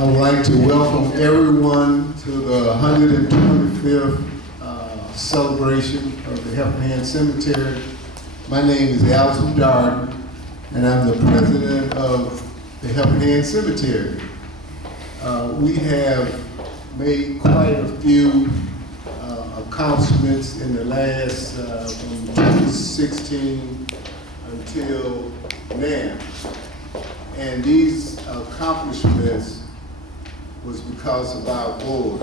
I would like to welcome everyone to the 125th celebration of the Helping Hand Cemetery. My name is Alton Darden, and I'm the president of the Helping Hand Cemetery. We have made quite a few accomplishments in the last, from 2016 until now. And these accomplishments was because of our board.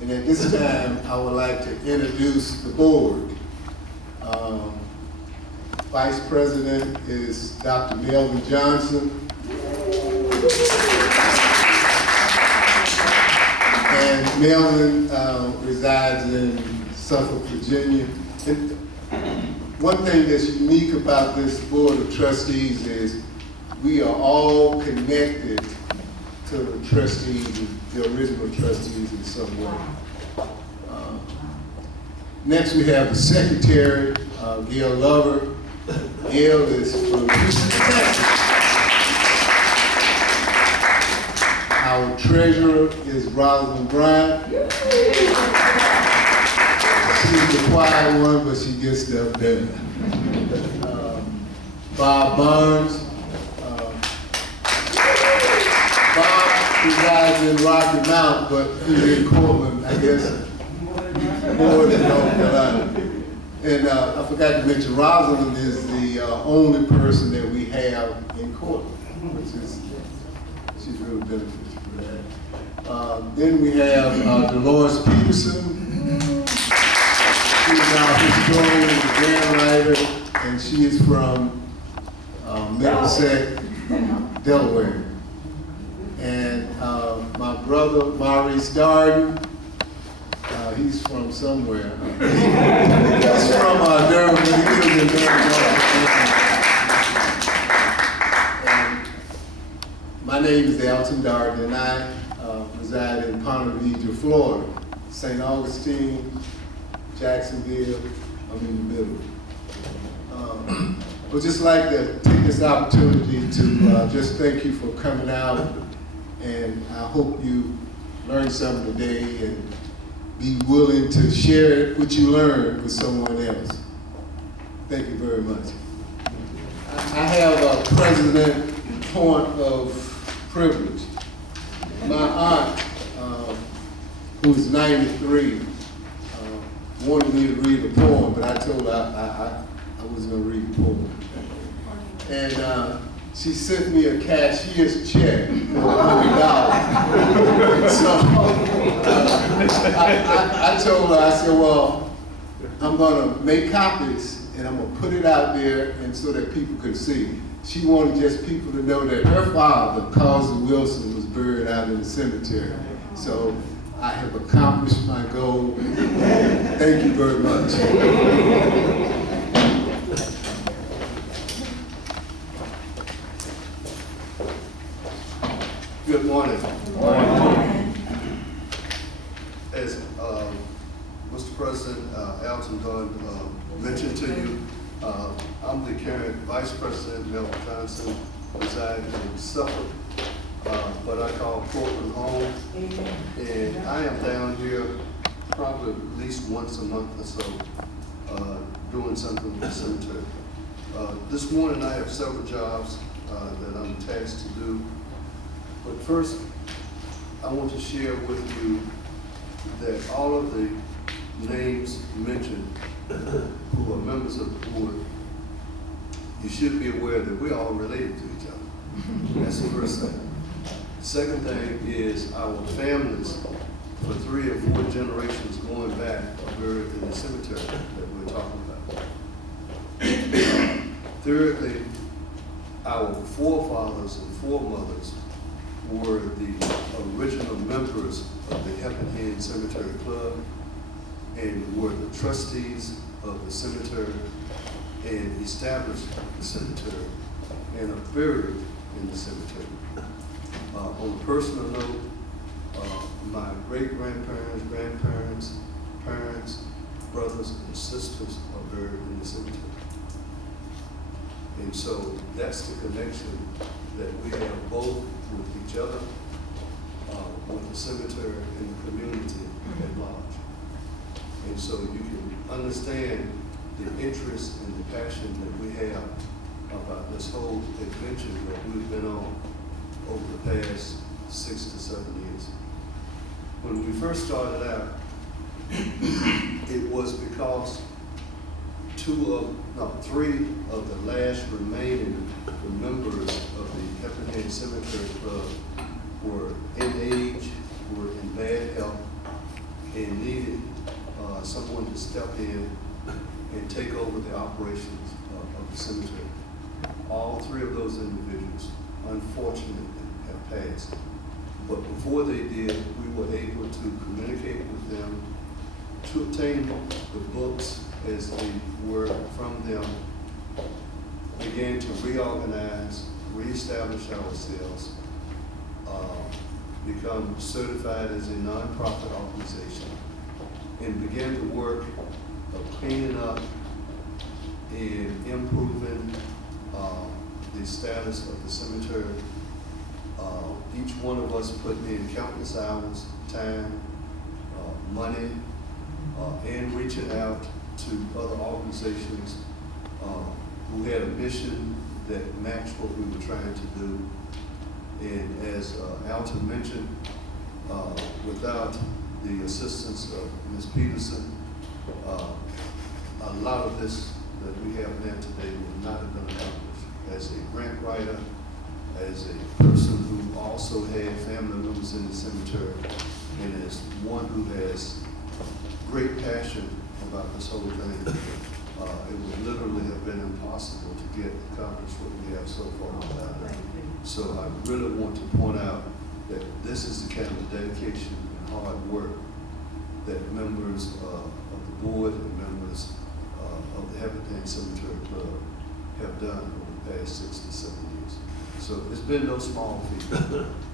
And at this time, I would like to introduce the board. Vice President is Dr. Melvin Johnson. And Melvin resides in Suffolk, Virginia. And one thing that's unique about this Board of Trustees is we are all connected to the trustees, the original trustees in some way. Next we have the Secretary, Gail Lover. Gail is from Houston, Texas. Our Treasurer is Rosalind Bryant. She's the quiet one, but she gets stuff done. Bob Barnes. Bob resides in Rocky Mount, but he's in Courtland, I guess, more than North Carolina. And I forgot to mention, Rosalind is the only person that we have in Courtland, which is, she's really beneficial for that. Then we have Dolores Peterson. She's our historian and grant writer, and she is from Middlesex, Delaware. And my brother, Maurice Darden, he's from somewhere. He's from Durham, but he lives in Durham. My name is Dalton Darden, and I reside in Ponte Vedra, Florida. St. Augustine, Jacksonville, I'm in the middle. I would just like to take this opportunity to just thank you for coming out, and I hope you learned something today and be willing to share what you learned with someone else. Thank you very much. I have a president point of privilege. My aunt, who's 93, wanted me to read a poem, but I told her I wasn't going to read the poem. And she sent me a cashier's check for $100. So I told her, I said, well, I'm going to make copies and I'm going to put it out there and so that people could see. She wanted just people to know that her father, Carson Wilson, was buried out in the cemetery. So I have accomplished my goal. Thank you very much. Good morning. Good morning. As Mr. President Alton Darden mentioned to you, I'm the current Vice President, Melvin Johnson, residing in Suffolk, but I call Courtland home. And I am down here probably at least once a month or so doing something with the cemetery. This morning I have several jobs that I'm tasked to do. But first, I want to share with you that all of the names mentioned who are members of the board, you should be aware that we're all related to each other. That's the first thing. The second thing is our families for 3 or 4 generations going back are buried in the cemetery that we're talking about. Thirdly, our forefathers and foremothers were the original members of the Helping Hand Cemetery Club and were the trustees of the cemetery and established the cemetery and are buried in the cemetery. On a personal note, my great-grandparents, grandparents, parents, brothers, and sisters are buried in the cemetery. And so that's the connection that we have both with each other with the cemetery and the community at large. And so you can understand the interest and the passion that we have about this whole adventure that we've been on over the past 6 to 7 years. When we first started out, it was because 3 of the last remaining members of the Heffernan Cemetery Club were in age, were in bad health, and needed someone to step in and take over the operations of the cemetery. All 3 of those individuals, unfortunately, have passed. But before they did, we were able to communicate with them, to obtain the books as they were from them, began to reorganize, reestablish ourselves, become certified as a nonprofit organization, and began the work of cleaning up and improving the status of the cemetery. Each one of us putting in countless hours, time, money, and reaching out to other organizations who had a mission that matched what we were trying to do. And as Alton mentioned, without the assistance of Ms. Peterson, a lot of this that we have there today would not have been accomplished. As a grant writer, as a person who also had family members in the cemetery, and as one who has great passion about this whole thing, it would literally have been impossible to get accomplished what we have so far without that. So I really want to point out that this is the kind of dedication and hard work that members of the board and members of the Heffernan Cemetery Club have done over the past 6 to 7 years. So it's been no small feat.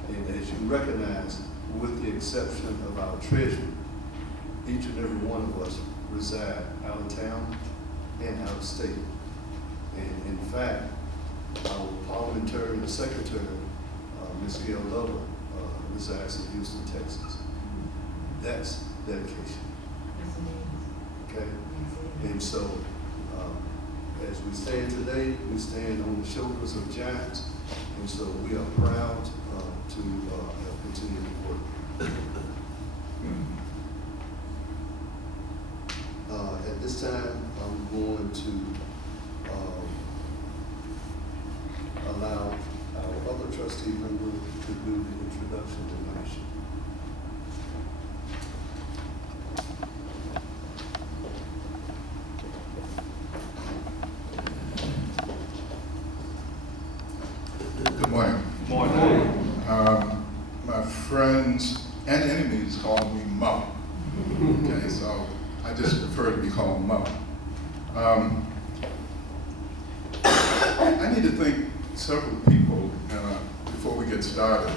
And as you recognize, with the exception of our treasurer, each and every one of us reside out of town and out of state. And in fact, our parliamentary secretary, Ms. Gail Lover, resides in Houston, Texas. That's dedication. Okay? And so, as we stand today, we stand on the shoulders of giants, and so we are proud to have continued to work. At this time, I'm going to allow our other trustee member to do the introduction to donation. Good morning. Morning. My friends and enemies call me Mo. Okay, so I just prefer to be called Mo. I need to thank several people before we get started.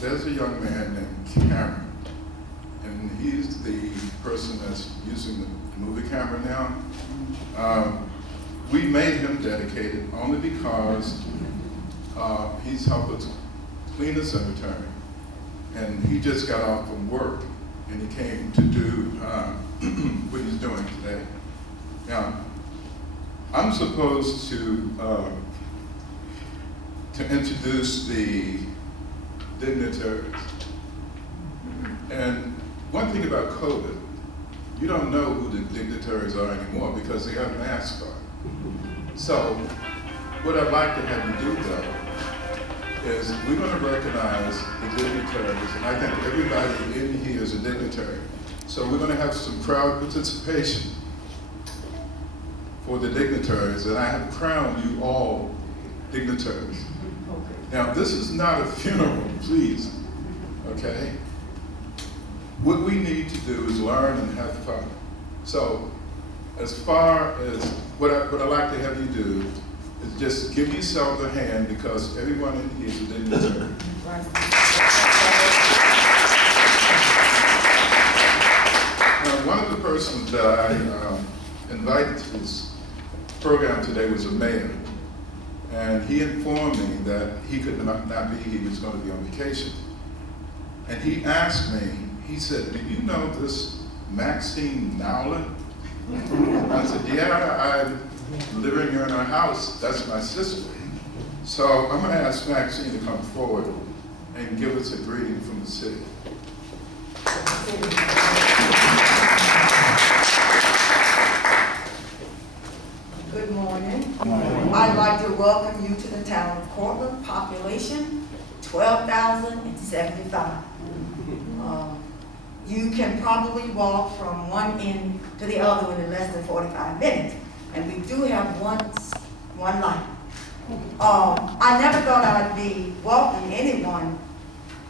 There's a young man named Cameron, and he's the person that's using the movie camera now. We made him dedicated only because he's helped us clean the cemetery, and he just got off from work, and he came to do what he's doing today. Now, I'm supposed to introduce the dignitaries. And one thing about COVID, you don't know who the dignitaries are anymore because they have masks on. So, what I'd like to have you do, though, is we're going to recognize the dignitaries, and I think everybody in here is a dignitary. So we're going to have some crowd participation for the dignitaries, and I have crowned you all dignitaries. Now, this is not a funeral, please, okay? What we need to do is learn and have fun. So, as far as what I'd like to have you do is just give yourself a hand because everyone in here is a dignitary. Now, one of the persons that I invited to this program today was a mayor. And he informed me that he could not be, he was going to be on vacation. And he asked me, he said, "Do you know this Maxine Nowlin?" I said, "Yeah, I'm living in her house. That's my sister." So I'm going to ask Maxine to come forward and give us a greeting from the city. Good morning. I'd like to welcome you to the town of Courtland, population 12,075. You can probably walk from one end to the other one in less than 45 minutes. And we do have one light. I never thought I'd be welcoming anyone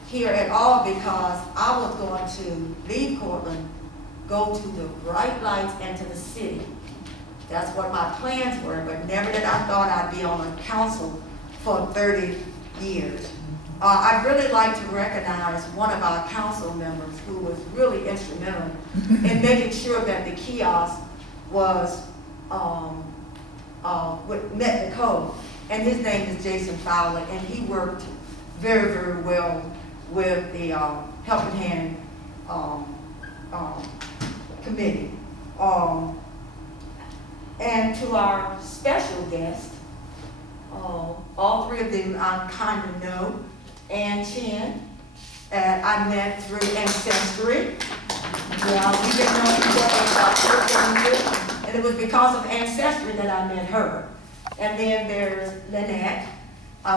here at all because I was going to leave Courtland, go to the bright lights and to the city. That's what my plans were, but never did I thought I'd be on a council for 30 years. I'd really like to recognize one of our council members who was really instrumental in making sure that the kiosk was met the code. And his name is Jason Fowler, and he worked very, very well with the Helping Hand committee. And to our special guest, all three of them I kind of know, and Chen, I met through Ancestry. Yeah, we didn't know each other about 14 years, and it was because of Ancestry that I met her. And then there's Lynette.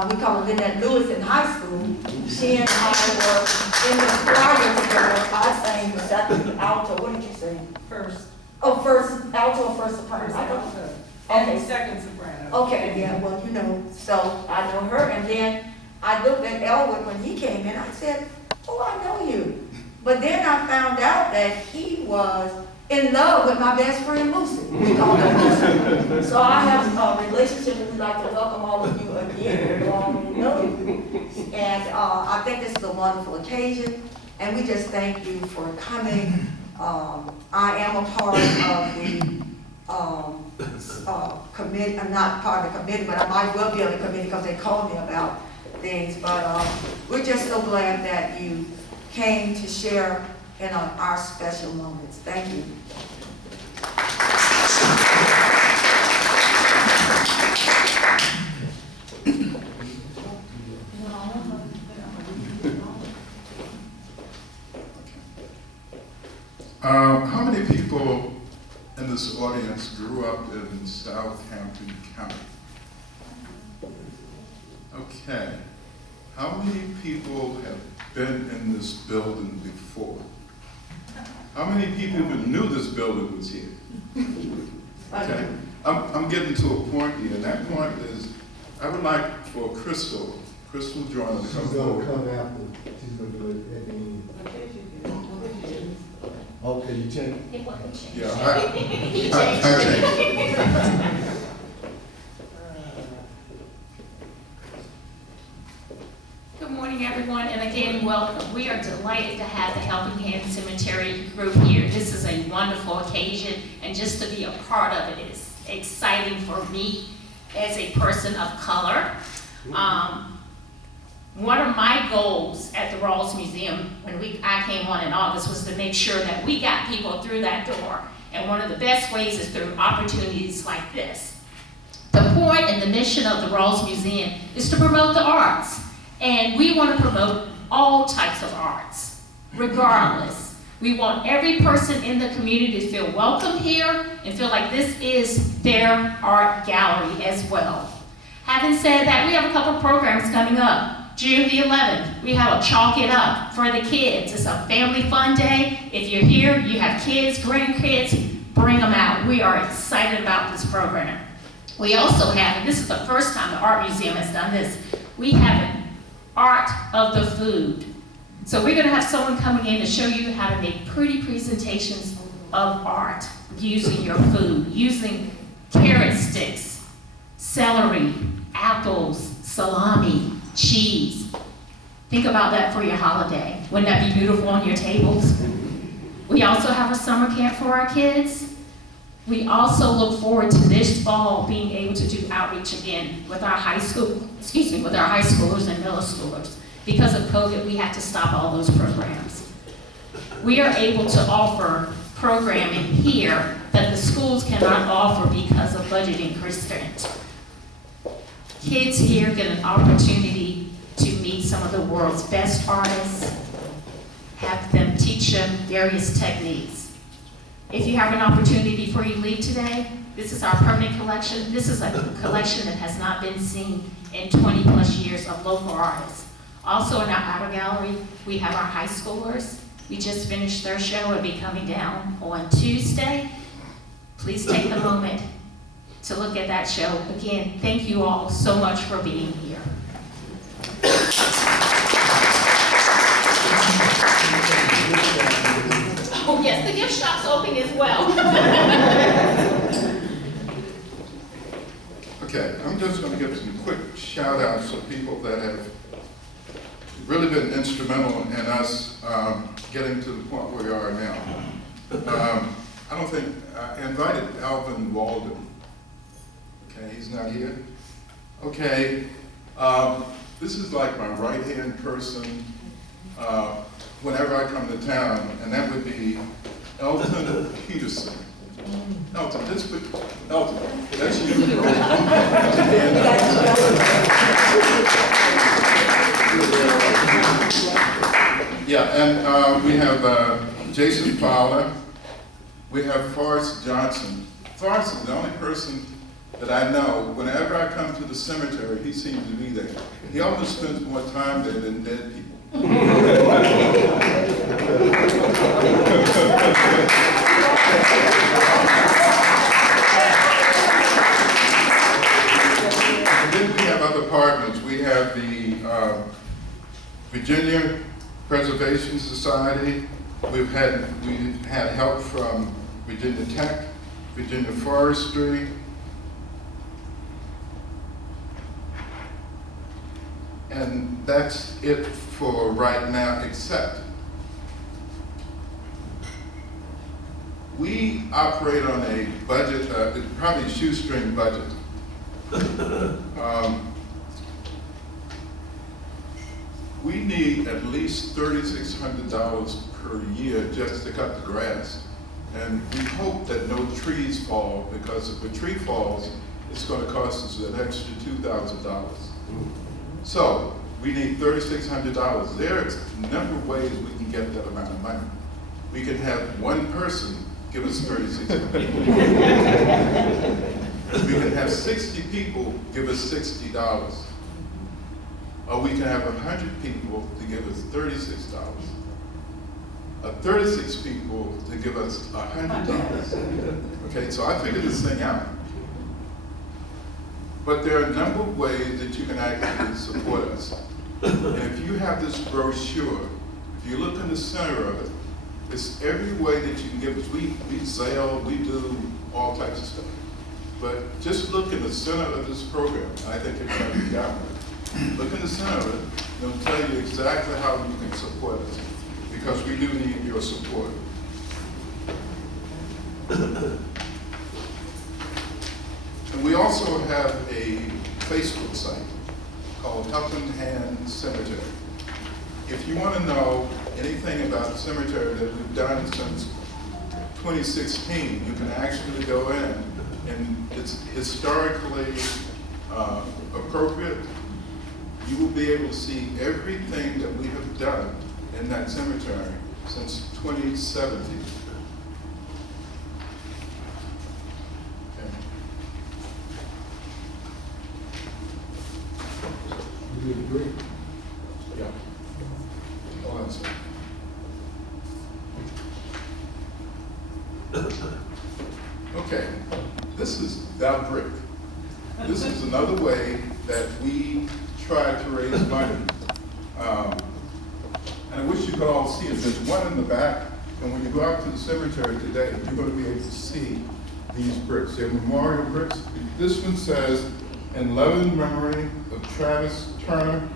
We call her Lynette Lewis in high school. She and I were in the choir together. I sang the second alto. What did you sing? First. Oh, first alto or first soprano? First I don't alto. Okay. And second soprano. Okay, yeah, well, you know, so I know her. And then I looked at Elwood when he came in. I said, "Oh, I know you." But then I found out that he was in love with my best friend, Musuem. We call her Musuem. So I have a relationship, and we'd like to welcome all of you again. We already know you. And I think this is a wonderful occasion, and we just thank you for coming. I am a part of the committee. I'm not part of the committee, but I might well be on the committee because they called me about things. But we're just so glad that you came to share in our special moments. Thank you. How many people in this audience grew up in Southampton County? Okay. How many people have been in this building before? How many people even knew this building was here? Okay. I'm getting to a point here, and that point is I would like for Crystal Joyner to come forward. Come after. She's gonna do it at the end. Okay, you change. Yeah, I changed. Good morning, everyone, and again, welcome. We are delighted to have the Helping Hand Cemetery group here. This is a wonderful occasion, and just to be a part of it is exciting for me as a person of color. One of my goals at the Rawls Museum when I came on in August was to make sure that we got people through that door. And one of the best ways is through opportunities like this. The point and the mission of the Rawls Museum is to promote the arts. And we want to promote all types of arts, regardless. We want every person in the community to feel welcome here and feel like this is their art gallery as well. Having said that, we have a couple programs coming up. June the 11th, we have a Chalk It Up for the kids. It's a family fun day. If you're here, you have kids, grandkids, bring them out. We are excited about this program. We also have, and this is the first time the Art Museum has done this, we have an Art of the Food. So we're gonna have someone coming in to show you how to make pretty presentations of art using your food, using carrot sticks, celery, apples, salami, cheese. Think about that for your holiday. Wouldn't that be beautiful on your tables? We also have a summer camp for our kids. We also look forward to this fall being able to do outreach again with our high school, with our high schoolers and middle schoolers. Because of COVID, we had to stop all those programs. We are able to offer programming here that the schools cannot offer because of budgeting constraints. Kids here get an opportunity to meet some of the world's best artists, have them teach them various techniques. If you have an opportunity before you leave today, this is our permanent collection. This is a collection that has not been seen in 20 plus years of local artists. Also in our outer gallery, we have our high schoolers. We just finished their show and be coming down on Tuesday. Please take the moment to look at that show. Again, thank you all so much for being here. Oh yes, the gift shop's open as well. Okay, I'm just going to give some quick shout outs to people that have really been instrumental in us getting to the point where we are now. I don't think, I invited Alvin Walden. Okay, he's not here. Okay, this is like my right-hand person whenever I come to town, and that would be Elton Peterson. Elton, let's put, Elton, that's you. Yeah, and we have Jason Fowler. We have Forrest Johnson. Forrest is the only person that I know, whenever I come to the cemetery, he seems to be there. He always spends more time there than dead people. And then we have other partners. We have the Virginia Preservation Society. We've had help from Virginia Tech, Virginia Forestry, and that's it for right now, except we operate on a budget, probably a shoestring budget. We need at least $3,600 per year just to cut the grass. And we hope that no trees fall, because if a tree falls, it's going to cost us an extra $2,000. So we need $3,600. There's a number of ways we can get that amount of money. We can have one person give us $3,600. We can have 60 people give us $60. Or we can have 100 people to give us $36. 36 people to give us $100. Okay, so I figured this thing out. But there are a number of ways that you can actually support us. And if you have this brochure, if you look in the center of it, it's every way that you can give us. We Zelle, we do all types of stuff. But just look in the center of this program. I think it's going to be got one. Look in the center of it, and it'll tell you exactly how you can support us, because we do need your support. And we also have a Facebook site called Helping Hand Cemetery. If you want to know anything about the cemetery that we've done since 2016, you can actually go in, and it's historically appropriate. You will be able to see everything that we have done in that cemetery since 2017. Okay. You did great. Yeah. Hold on a second. Okay, this is the brick. This is another way that we try to raise money. And I wish you could all see it. There's one in the back, and when you go out to the cemetery today, you're going to be able to see these bricks. They're memorial bricks. This one says, "In loving memory of Travis Turner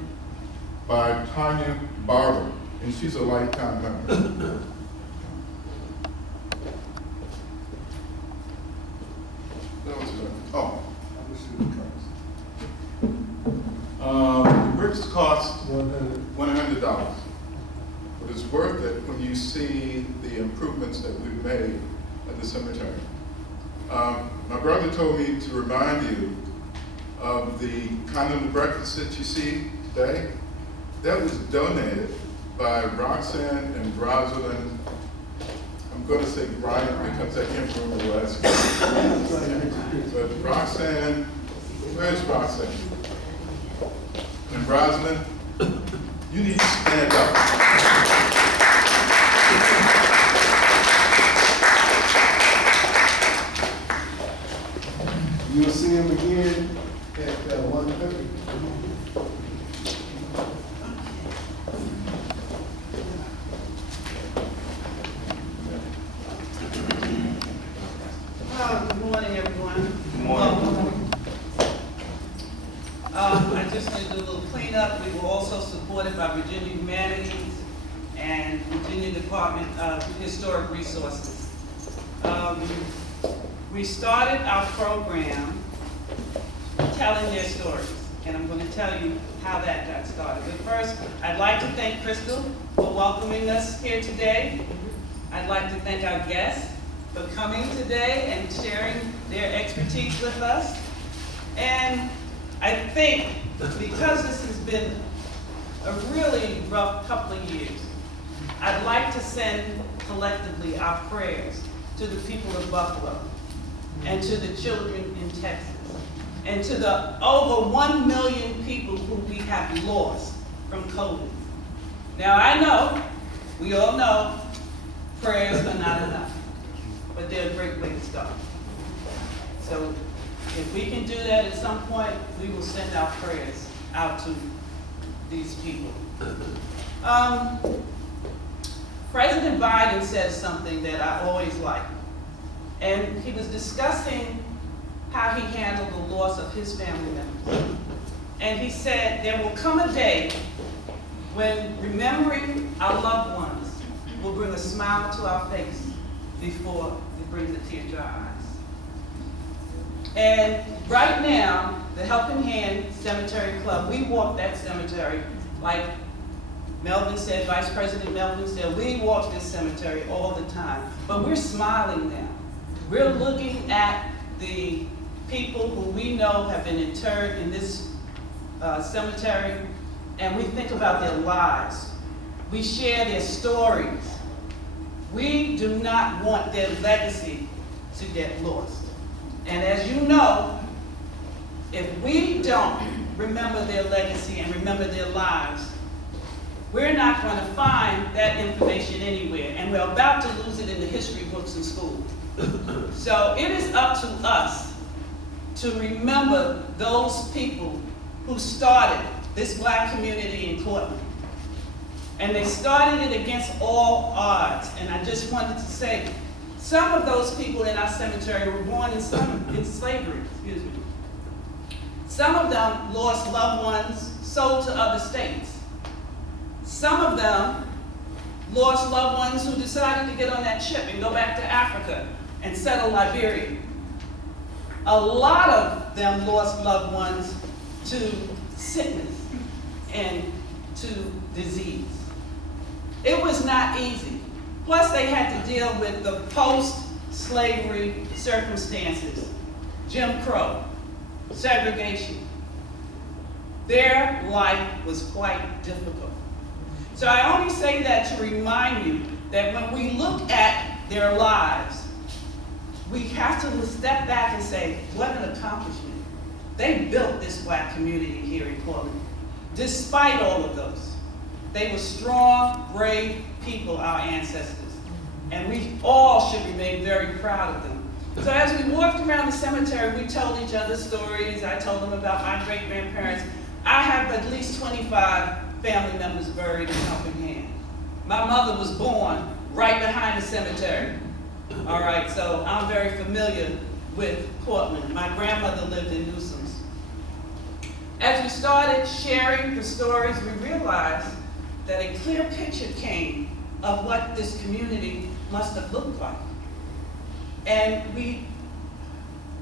by Tanya Barber," and she's a lifetime member. Oh. The bricks cost $100. it's worth it when you see the improvements that we've made at the cemetery. My brother told me to remind you of the continental breakfast that you see today. That was donated by Roxanne and Rosalind. I'm going to say Bryant because I can't remember the last name. But Roxanne, where's Roxanne? And Rosalind, you need to stand up. You'll see him again at 1:30. Good morning, everyone. Good morning. I just did a little cleanup. We were also supported by Virginia Humanities and Virginia Department of Historic Resources. We started our program telling their stories, and I'm going to tell you how that got started. But first, I'd like to thank Crystal for welcoming us here today. I'd like to thank our guests for coming today and sharing their expertise with us. And I think because this has been a really rough couple of years, I'd like to send collectively our prayers to the people of Buffalo and to the children in Texas and to the over 1 million people who we have lost from COVID. Now I know, we all know, prayers are not enough, but they're a great way to start. So if we can do that at some point, we will send our prayers out to these people. President Biden said something that I always like. And he was discussing how he handled the loss of his family members. And he said, there will come a day when remembering our loved ones will bring a smile to our face before it brings a tear to our eyes. And right now, the Helping Hand Cemetery Club, we walk that cemetery like Melvin said, Vice President Melvin said, we walk this cemetery all the time, but we're smiling now. We're looking at the people who we know have been interred in this cemetery, and we think about their lives. We share their stories. We do not want their legacy to get lost. And as you know, if we don't remember their legacy and remember their lives, we're not going to find that information anywhere, and we're about to lose it in the history books in school. So it is up to us to remember those people who started this Black community in Courtland. And they started it against all odds. And I just wanted to say, some of those people in our cemetery were born in slavery, excuse me. Some of them lost loved ones, sold to other states. Some of them lost loved ones who decided to get on that ship and go back to Africa and settle Liberia. A lot of them lost loved ones to sickness and to disease. It was not easy. Plus they had to deal with the post-slavery circumstances, Jim Crow, segregation. Their life was quite difficult. So I only say that to remind you that when we look at their lives, we have to step back and say, what an accomplishment. They built this Black community here in Courtland. Despite all of those, they were strong, brave people, our ancestors. And we all should remain very proud of them. So as we walked around the cemetery, we told each other stories. I told them about my great-grandparents. I have at least 25 family members buried in Helping Hand. My mother was born right behind the cemetery. All right, so I'm very familiar with Courtland. My grandmother lived in Musuem. As we started sharing the stories, we realized that a clear picture came of what this community must have looked like. And we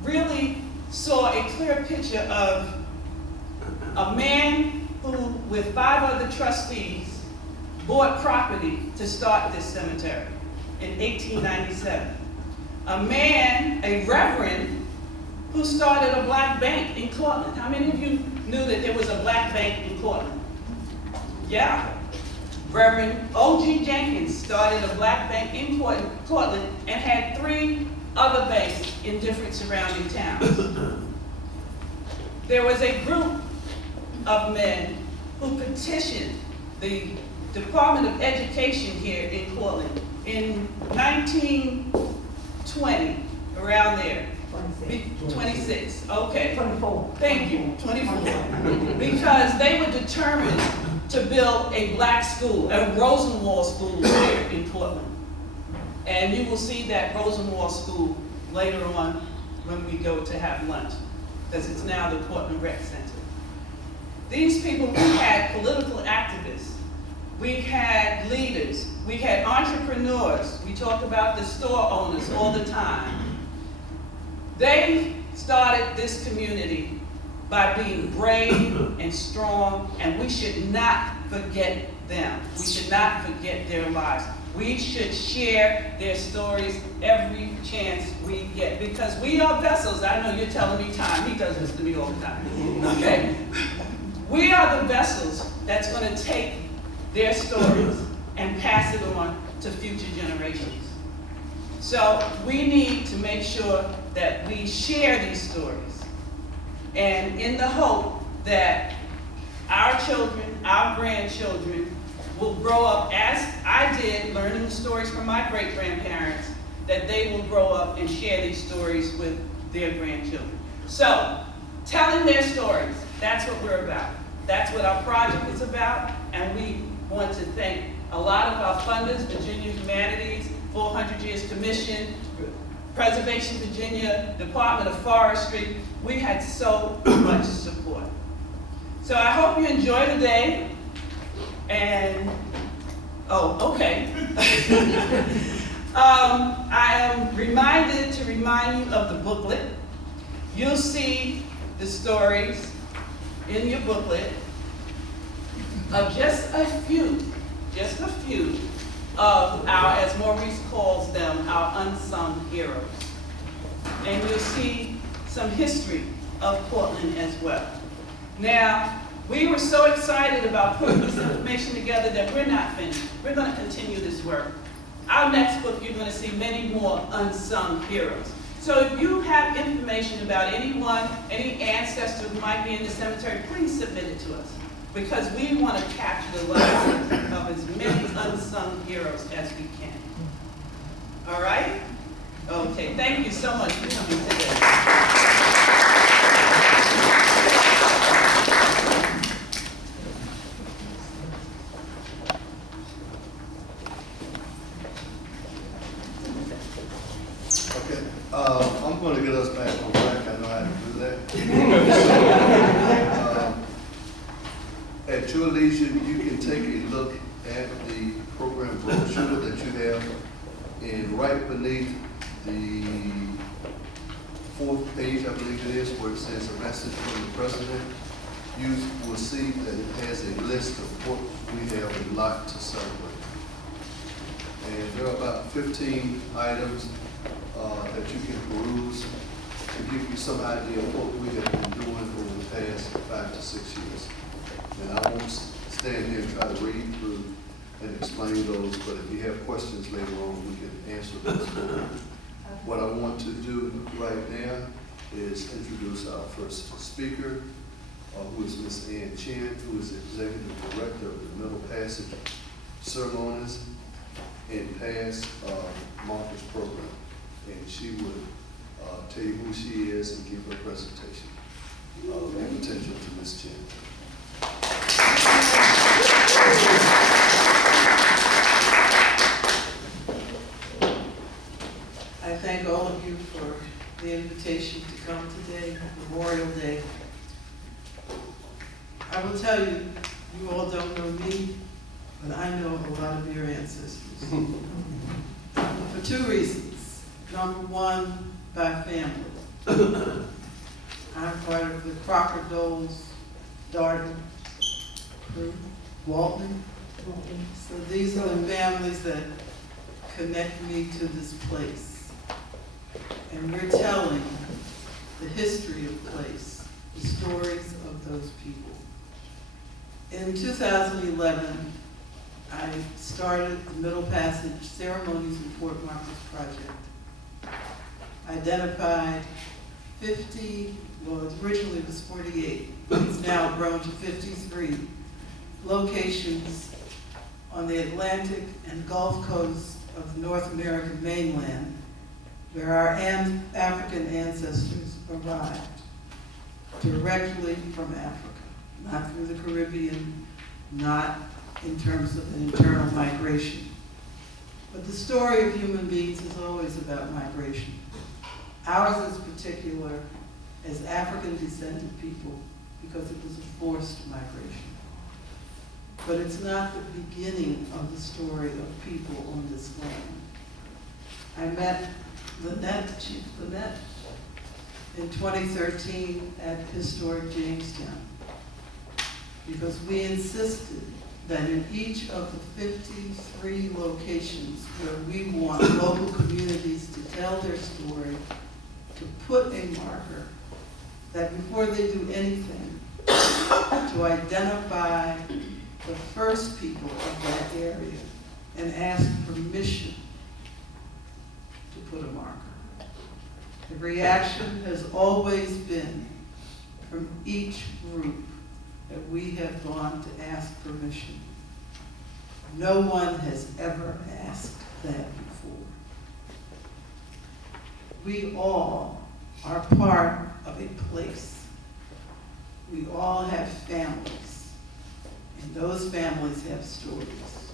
really saw a clear picture of a man who, with 5 other trustees, bought property to start this cemetery in 1897. A man, a reverend, who started a black bank in Courtland. How many of you knew that there was a black bank in Courtland? Yeah. Reverend O.G. Jenkins started a black bank in Courtland and had 3 other banks in different surrounding towns. There was a group of men who petitioned the Department of Education here in Courtland in 1920, around there. 26, okay. 24. Thank you, 24. Because they were determined to build a black school, a Rosenwald school here in Courtland. And you will see that Rosenwald school later on when we go to have lunch, because it's now the Courtland Rec Center. These people, we had political activists, we had leaders, we had entrepreneurs, we talk about the store owners all the time. They started this community by being brave and strong, and we should not forget them. We should not forget their lives. We should share their stories every chance we get, because we are vessels. I know you're telling me time. He does this to me all the time. Okay? We are the vessels that's going to take their stories and pass it on to future generations. So we need to make sure that we share these stories, and in the hope that our children, our grandchildren, will grow up as I did, learning the stories from my great-grandparents, that they will grow up and share these stories with their grandchildren. So, telling their stories, that's what we're about. That's what our project is about, and we want to thank a lot of our funders, Virginia Humanities, 400 Years Commission, Preservation Virginia, Department of Forestry. We had so much support. So I hope you enjoy the day. And, oh, okay. I am reminded to remind you of the booklet. You'll see the stories in your booklet of just a few of our, as Maurice calls them, our unsung heroes. And you'll see some history of Courtland as well. Now, we were so excited about putting this information together that we're not finished. We're going to continue this work. Our next book, you're going to see many more unsung heroes. So if you have information about anyone, any ancestor who might be in the cemetery, please submit it to us, because we want to capture the lives of as many unsung heroes as we can. All right? Okay, thank you so much for coming today. I'm going to get us back on track. I know how to do that. At your leisure, you can take a look at the program brochure that you have, and right beneath the 4th page, I believe it is, where it says a message from the president, you will see that it has a list of what we have a lot to celebrate. And there are about 15 items that you can peruse to give you some idea of what we have been doing over the past 5 to 6 years. And I won't stand here and try to read through and explain those, but if you have questions later on, we can answer those for you. What I want to do right now is introduce our first speaker, who is Ms. Chen, who is Executive Director of the Middle Passage Ceremonies and Past Markers Program. And she would tell you who she is and give her presentation. Attention to Ms. Chen. I thank all of you for the invitation to come today, Memorial Day. I will tell you, you all don't know me, but I know a lot of your ancestors. For 2 reasons. Number one, by family. I'm part of the Crocker Doles Darden crew, Walton, So these are the families that connect me to this place. And we're telling the history of the place, the stories of those people. In 2011, I started the Middle Passage Ceremonies and Port Markers Project. Identified 50, well, originally it was 48, it's now grown to 53 locations on the Atlantic and Gulf Coast of the North American mainland, where our African ancestors arrived directly from Africa, not through the Caribbean, not in terms of an internal migration. But the story of human beings is always about migration. Ours is particular as African descended people because it was a forced migration. But it's not the beginning of the story of people on this land. I met Chief Lynette, in 2013 at historic Jamestown, because we insisted that in each of the 53 locations where we want local communities to tell their story, to put a marker that before they do anything, to identify the first people of that area and ask permission to put a marker. The reaction has always been from each group that we have gone to ask permission. No one has ever asked that before. We all are part of a place. We all have families, and those families have stories.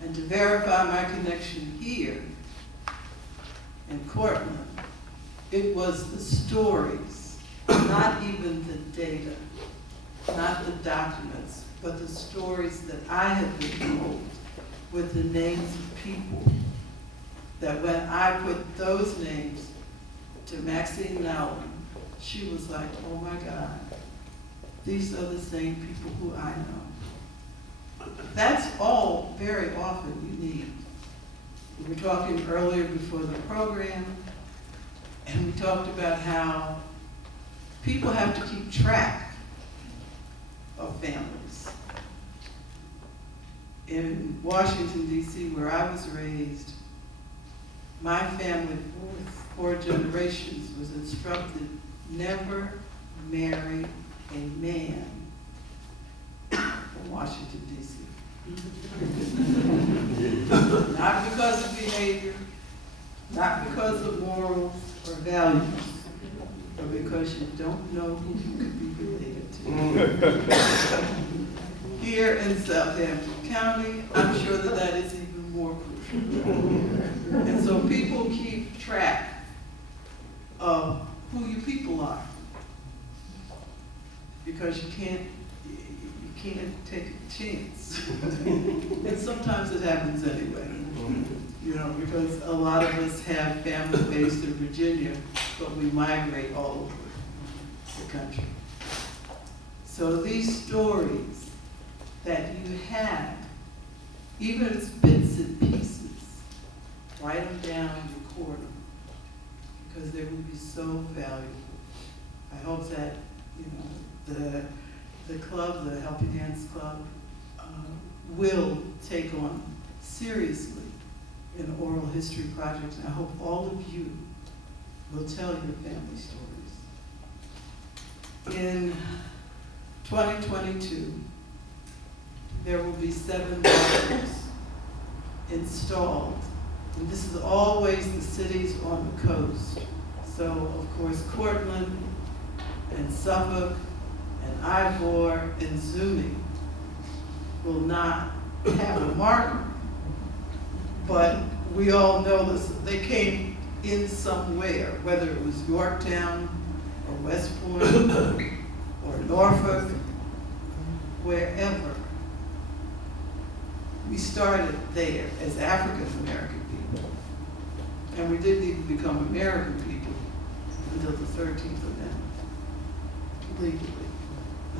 And to verify my connection here in Courtland, it was the stories, not even the data, not the documents, but the stories that I have been told with the names of people, that when I put those names to Maxine Nowlin, she was like, oh my God, these are the same people who I know. That's all very often you need. We were talking earlier before the program, and we talked about how people have to keep track of families. In Washington, D.C., where I was raised, my family, for 4 generations, was instructed never marry a man from Washington, D.C. Not because of behavior, not because of morals or values, but because you don't know who you could be related to. Here in Southampton County, I'm sure that that is even more crucial. And so people keep track of who you people are, because you can't take a chance. And sometimes it happens anyway. You know, because a lot of us have family based in Virginia, but we migrate all over the country. So these stories that you have, even if it's bits and pieces, write them down and record them, because they will be so valuable. I hope that, you know, the club, the Helping Hands Club, will take on seriously an oral history project, and I hope all of you will tell your family stories. In 2022, there will be 7 markers installed, and this is always the cities on the coast. So, of course, Courtland and Suffolk and Ivor and Zuni will not have a marker, but we all know this, they came in somewhere, whether it was Yorktown or West Point or Norfolk, wherever. We started there as African American people, and we didn't even become American people until the 13th Amendment, legally.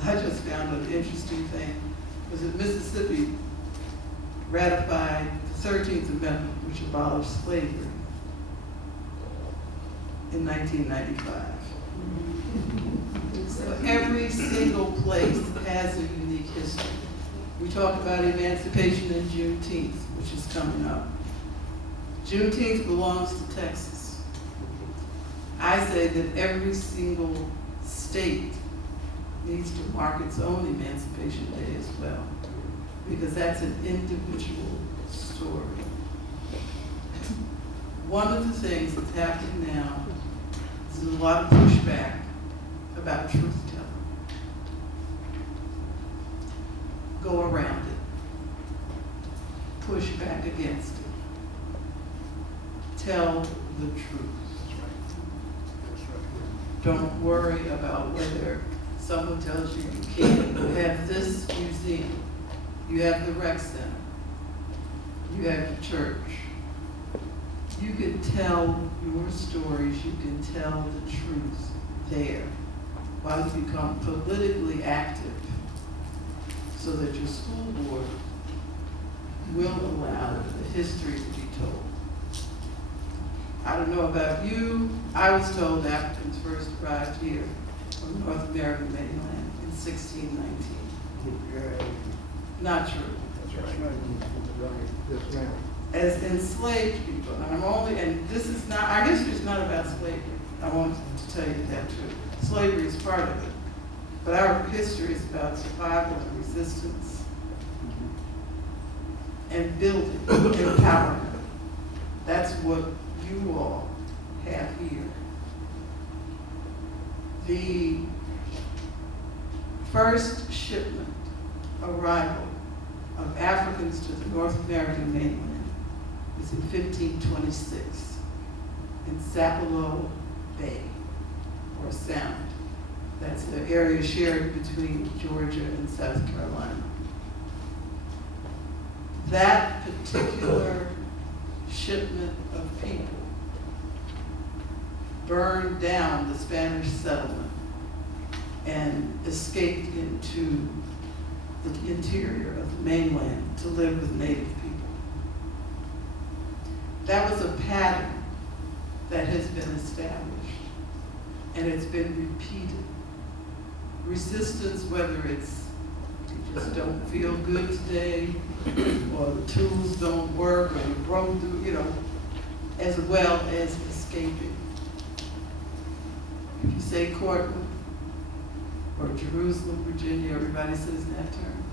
I just found an interesting thing, was in Mississippi, ratified the 13th Amendment, which abolished slavery in 1995. So every single place has a unique history. We talk about emancipation in Juneteenth, which is coming up. Juneteenth belongs to Texas. I say that every single state needs to mark its own Emancipation Day as well, because that's an individual story. One of the things that's happening now is a lot of pushback about truth-telling. Go around it. Push back against it. Tell the truth. Don't worry about whether someone tells you you can't. You have this museum. You have the rec center. You have the church. You can tell your stories. You can tell the truth there while you become politically active so that your school board will allow the history to be told. I don't know about you, I was told Africans first arrived here from North American mainland in 1619. Not true. That's right. Yes, ma'am. As enslaved people, and this is not, our history is not about slavery. I want to tell you that too. Slavery is part of it. But our history is about survival and resistance and building, empowerment. That's what you all have here. The first shipment arrival of Africans to the North American mainland was in 1526 in Sapelo Bay, or Sound. That's the area shared between Georgia and South Carolina. That particular shipment of people burned down the Spanish settlement and escaped into the interior of the mainland to live with native people. That was a pattern that has been established, and it's been repeated. Resistance, whether it's you just don't feel good today, or the tools don't work, or you broke through, as well as escaping. If you say Courtland or Jerusalem, Virginia, everybody says that term.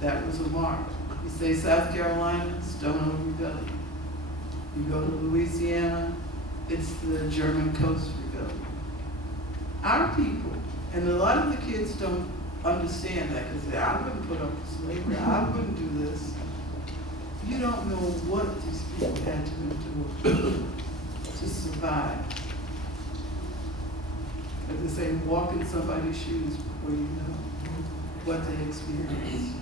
That was a mark. You say South Carolina, Stone Oak Rebellion. You go to Louisiana, it's the German Coast Rebellion. Our people, and a lot of the kids don't understand that because I wouldn't put up with slavery, I wouldn't do this. You don't know what these people had to endure to survive. As they say, walk in somebody's shoes before you know what they experienced.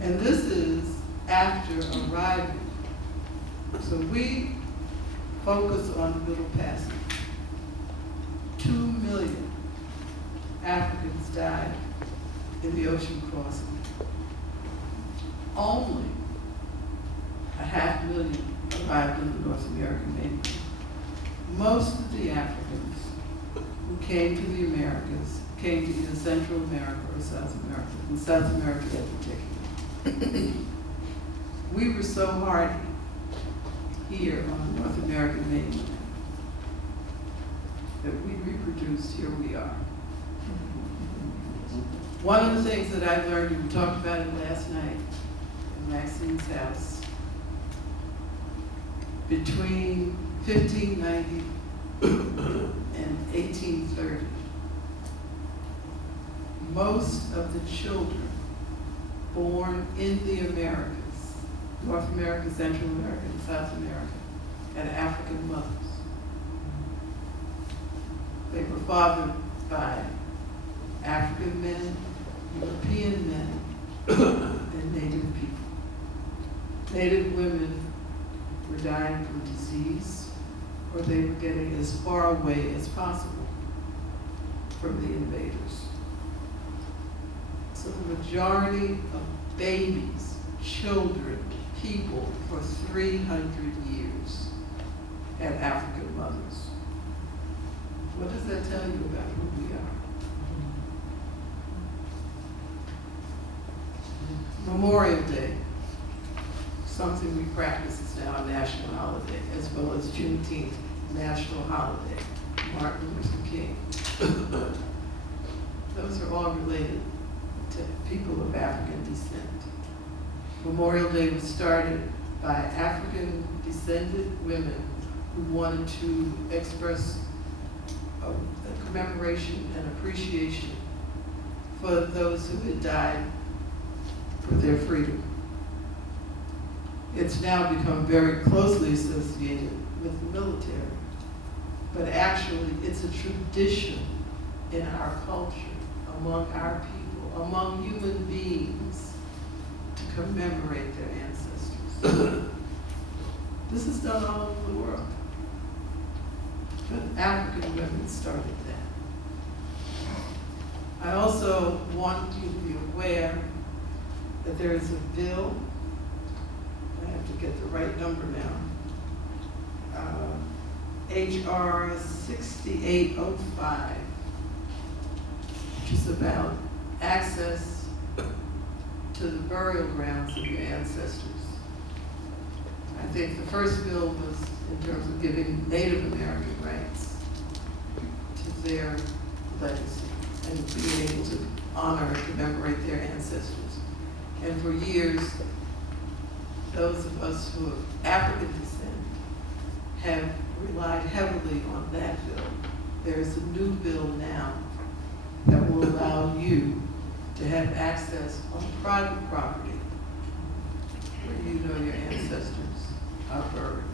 And this is after arriving. So we focus on the Middle Passage. 2 million Africans died in the ocean crossing. Only 500,000 arrived in the North American mainland. Most of the Africans who came to the Americas came to either Central America or South America, and South America in particular. We were so hardy here on the North American mainland that we reproduced, here we are. One of the things that I learned, and we talked about it last night in Maxine's house, between 1590 and 1830, most of the children born in the Americas, North America, Central America, and South America, had African mothers. They were fathered by African men, European men, and Native people. Native women were dying from disease, or they were getting as far away as possible from the invaders. So the majority of babies, children, people for 300 years had African mothers. What does that tell you about who we are? Memorial Day, something we practice is now a national holiday, as well as Juneteenth, national holiday, Martin Luther King. Those are all related to people of African descent. Memorial Day was started by African descended women who wanted to express a commemoration and appreciation for those who had died for their freedom. It's now become very closely associated with the military, but actually it's a tradition in our culture, among our people, among human beings, to commemorate their ancestors. This is done all over the world, but African women started that. I also want you to be aware that there is a bill, I have to get the right number now, H.R. 6805, which is about access to the burial grounds of your ancestors. I think the first bill was in terms of giving Native American rights to their legacy and being able to honor and commemorate their ancestors. And for years, those of us who are African descent have relied heavily on that bill. There's a new bill now that will allow you to have access on private property where you know your ancestors are buried.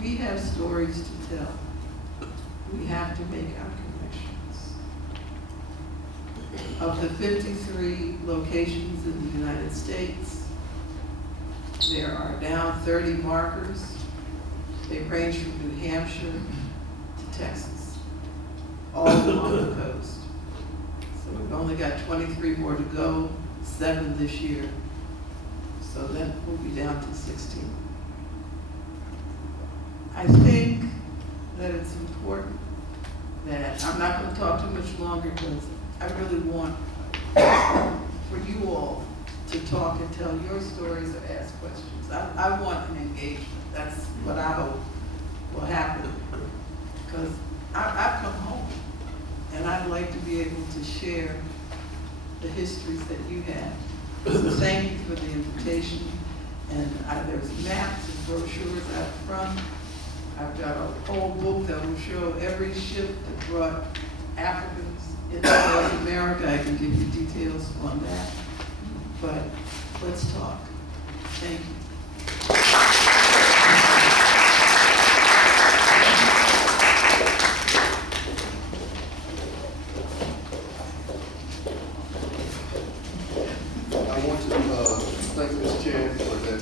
We have stories to tell. We have to make our connections. Of the 53 locations in the United States, there are now 30 markers. They range from New Hampshire to Texas, all along the coast. So we've only got 23 more to go, 7 this year. So then we'll be down to 16. I think that it's important that, I'm not going to talk too much longer because I really want for you all to talk and tell your stories or ask questions. I want an engagement. That's what I hope will happen. Because I've come home and I'd like to be able to share the histories that you have. So thank you for the invitation. And there's maps and brochures out front. I've got a whole book that will show every ship that brought Africans into North America. I can give you details on that. But let's talk. Thank you. I want to thank Ms. Chen for that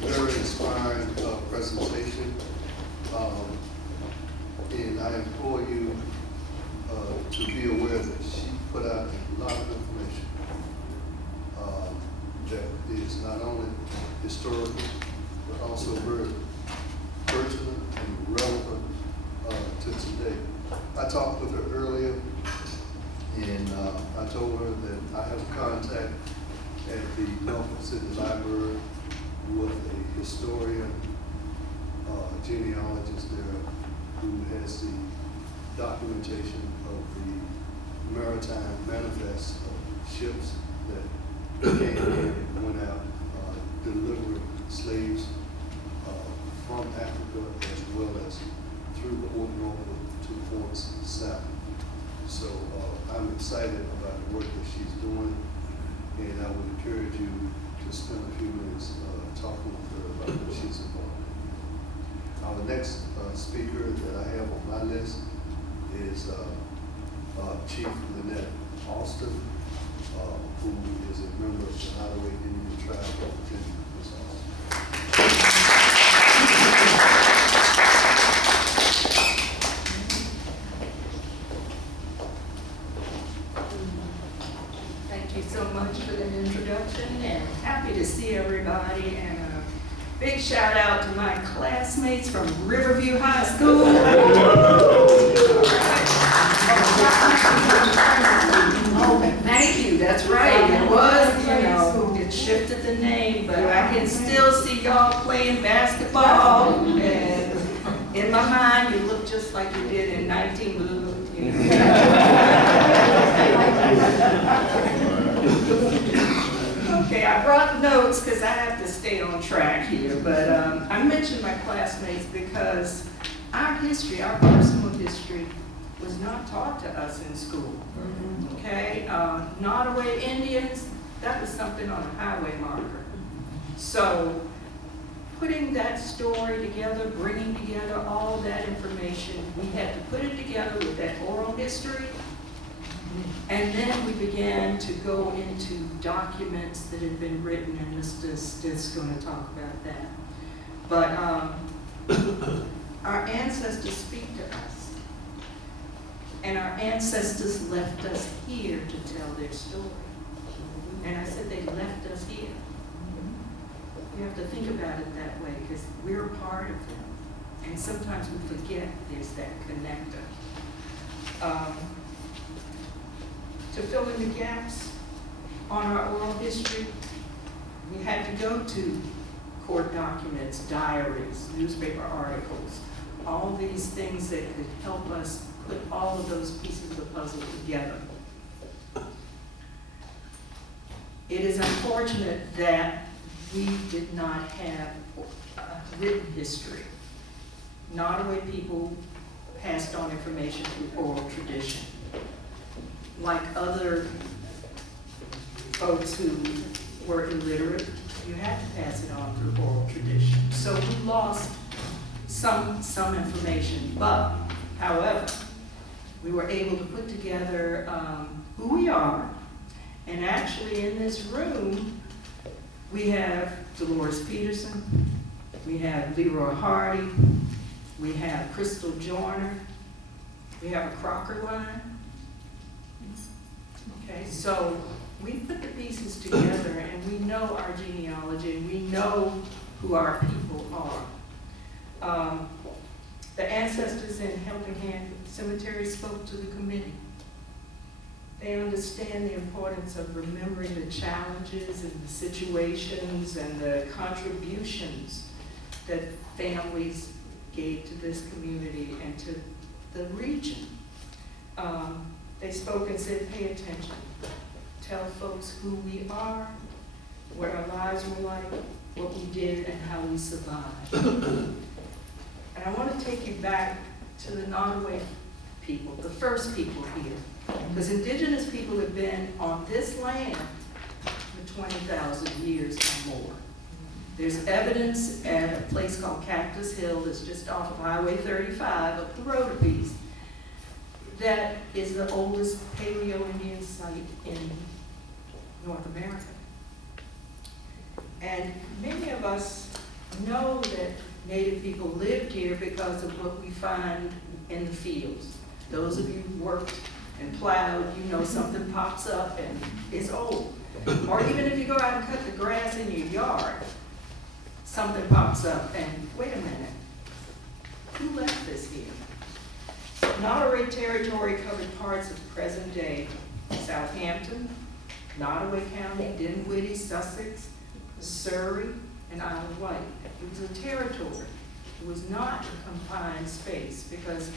very inspiring presentation. And I implore you to be aware that she put out a lot of information that is not only historical, but also very pertinent and relevant to today. I talked with her earlier, and I told her that I have a contact at the Melvin City Library with a historian, genealogist there, who has the documentation of the maritime manifest of ships that came in and went out delivering slaves from Africa as well as through Port Norfolk to ports south. So I'm excited about the work that she's doing, and I would encourage you to spend a few minutes talking with her about what she's involved in. Our next speaker that I have on my list is Chief Lynette Allston, who is a member of the Hideaway Indian Tribe of Virginia. Ms. Allston. Thank you so much for that happy to see everybody, and a big shout out to my classmates from Riverview High School. Thank you, that's right. It was, it shifted the name, but I can still see y'all playing basketball, and in my mind, you look just like you did in 19 Blue. Okay, I brought notes because I have to stay on track here, but I mentioned my classmates because our history, our personal history, was not taught to us in school. Okay, Nottoway Indians, that was something on a highway marker. So putting that story together, bringing together all that information, we had to put it together with that oral history. And then we began to go into documents that had been written, and Mr. Stiff's going to talk about that. But our ancestors speak to us. And our ancestors left us here to tell their story. And I said they left us here. You have to think about it that way, because we're a part of them. And sometimes we forget there's that connector. To fill in the gaps on our oral history, we had to go to court documents, diaries, newspaper articles, all these things that could help us put all of those pieces of the puzzle together. It is unfortunate that we did not have written history. Nottoway people passed on information through oral tradition. Like other folks who were illiterate, you had to pass it on through oral tradition. So we lost some information, but however, we were able to put together who we are. And actually in this room, we have Dolores Peterson, we have Leroy Hardy, we have Crystal Joyner, we have a Crocker line. Okay, so we put the pieces together and we know our genealogy and we know who our people are. The ancestors in Helping Hand Cemetery spoke to the committee. They understand the importance of remembering the challenges and the situations and the contributions that families gave to this community and to the region. They spoke and said, pay attention. Tell folks who we are, what our lives were like, what we did, and how we survived. And I want to take you back to the Nottoway people, the first people here. Because indigenous people have been on this land for 20,000 years or more. There's evidence at a place called Cactus Hill that's just off of Highway 35 up the road a piece. That is the oldest Paleo-Indian site in North America. And many of us know that Native people lived here because of what we find in the fields. Those of you who worked and plowed, you know something pops up and it's old. Or even if you go out and cut the grass in your yard, something pops up and, wait a minute, who left this here? Nottoway territory covered parts of present-day Southampton, Nottoway County, Dinwiddie, Sussex, Surrey, and Isle of Wight. It was a territory. It was not a confined space because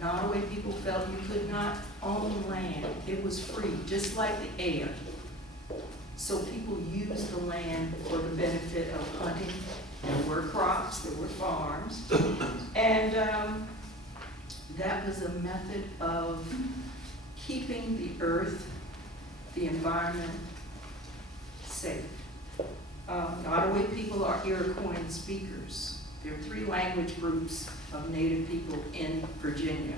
Nottoway people felt you could not own land. It was free, just like the air. So people used the land for the benefit of hunting. There were crops, there were farms, and that was a method of keeping the earth, the environment safe. Nottoway people are Iroquois speakers. There are 3 language groups of Native people in Virginia: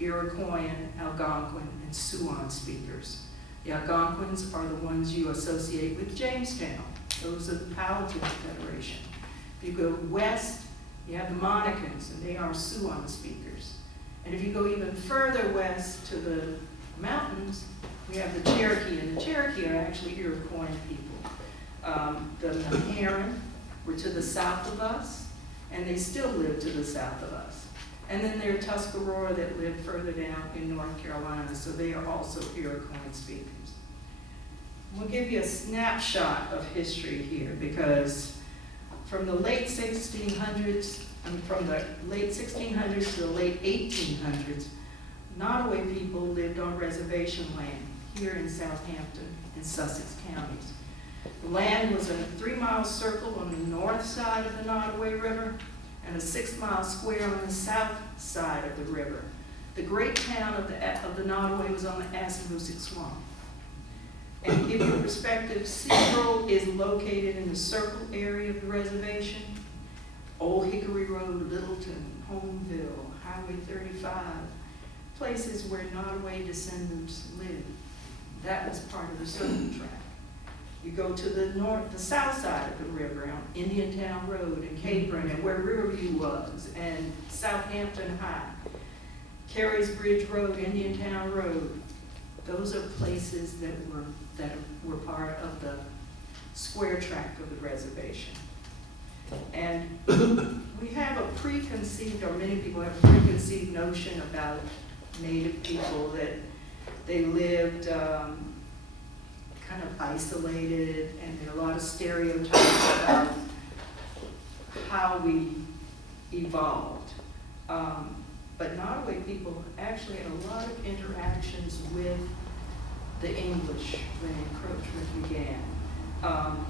Iroquois, Algonquin, and Siouan speakers. The Algonquins are the ones you associate with Jamestown. Those are the Powhatan Federation. If you go west, you have the Monacans, and they are Siouan speakers. And if you go even further west to the mountains, we have the Cherokee, and the Cherokee are actually Iroquois people. The Naharan were to the south of us, and they still live to the south of us. And then there are Tuscarora that live further down in North Carolina, so they are also Iroquois speakers. We'll give you a snapshot of history here, because from the late 1600s, from the late 1600s to the late 1800s, Nottoway people lived on reservation land here in Southampton and Sussex counties. The land was a 3-mile circle on the north side of the Nottoway River and a 6-mile square on the south side of the river. The great town of the Nottoway was on the Assamuset Swamp. And to give you a perspective, Cedro is located in the circle area of the reservation. Old Hickory Road, Littleton, Homeville, Highway 35, places where Nottoway descendants live. That was part of the circle track. You go to the south side of the river on Indiantown Road and Cabron and where Riverview was and Southampton High, Carey's Bridge Road, Indiantown Road. Those are places that were part of the square track of the reservation. And we have a preconceived, or many people have a preconceived notion about Native people, that they lived kind of isolated, and there are a lot of stereotypes about how we evolved. But Nottoway people actually had a lot of interactions with the English when encroachment began.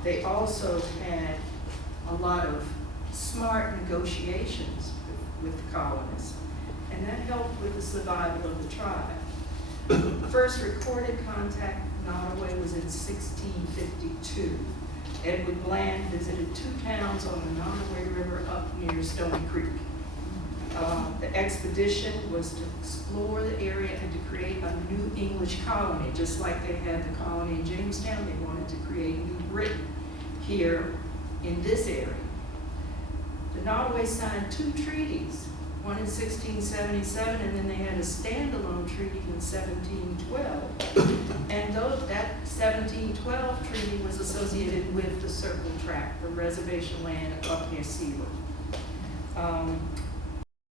They also had a lot of smart negotiations with the colonists, and that helped with the survival of the tribe. First recorded contact with Nottoway was in 1652. Edward Bland visited 2 towns on the Nottoway River up near Stony Creek. The expedition was to explore the area and to create a new English colony, just like they had the colony in Jamestown. They wanted to create New Britain here in this area. The Nottoway signed 2 treaties, one in 1677, and then they had a standalone treaty in 1712. And that 1712 treaty was associated with the Circle Tract, the reservation land up near Seaward.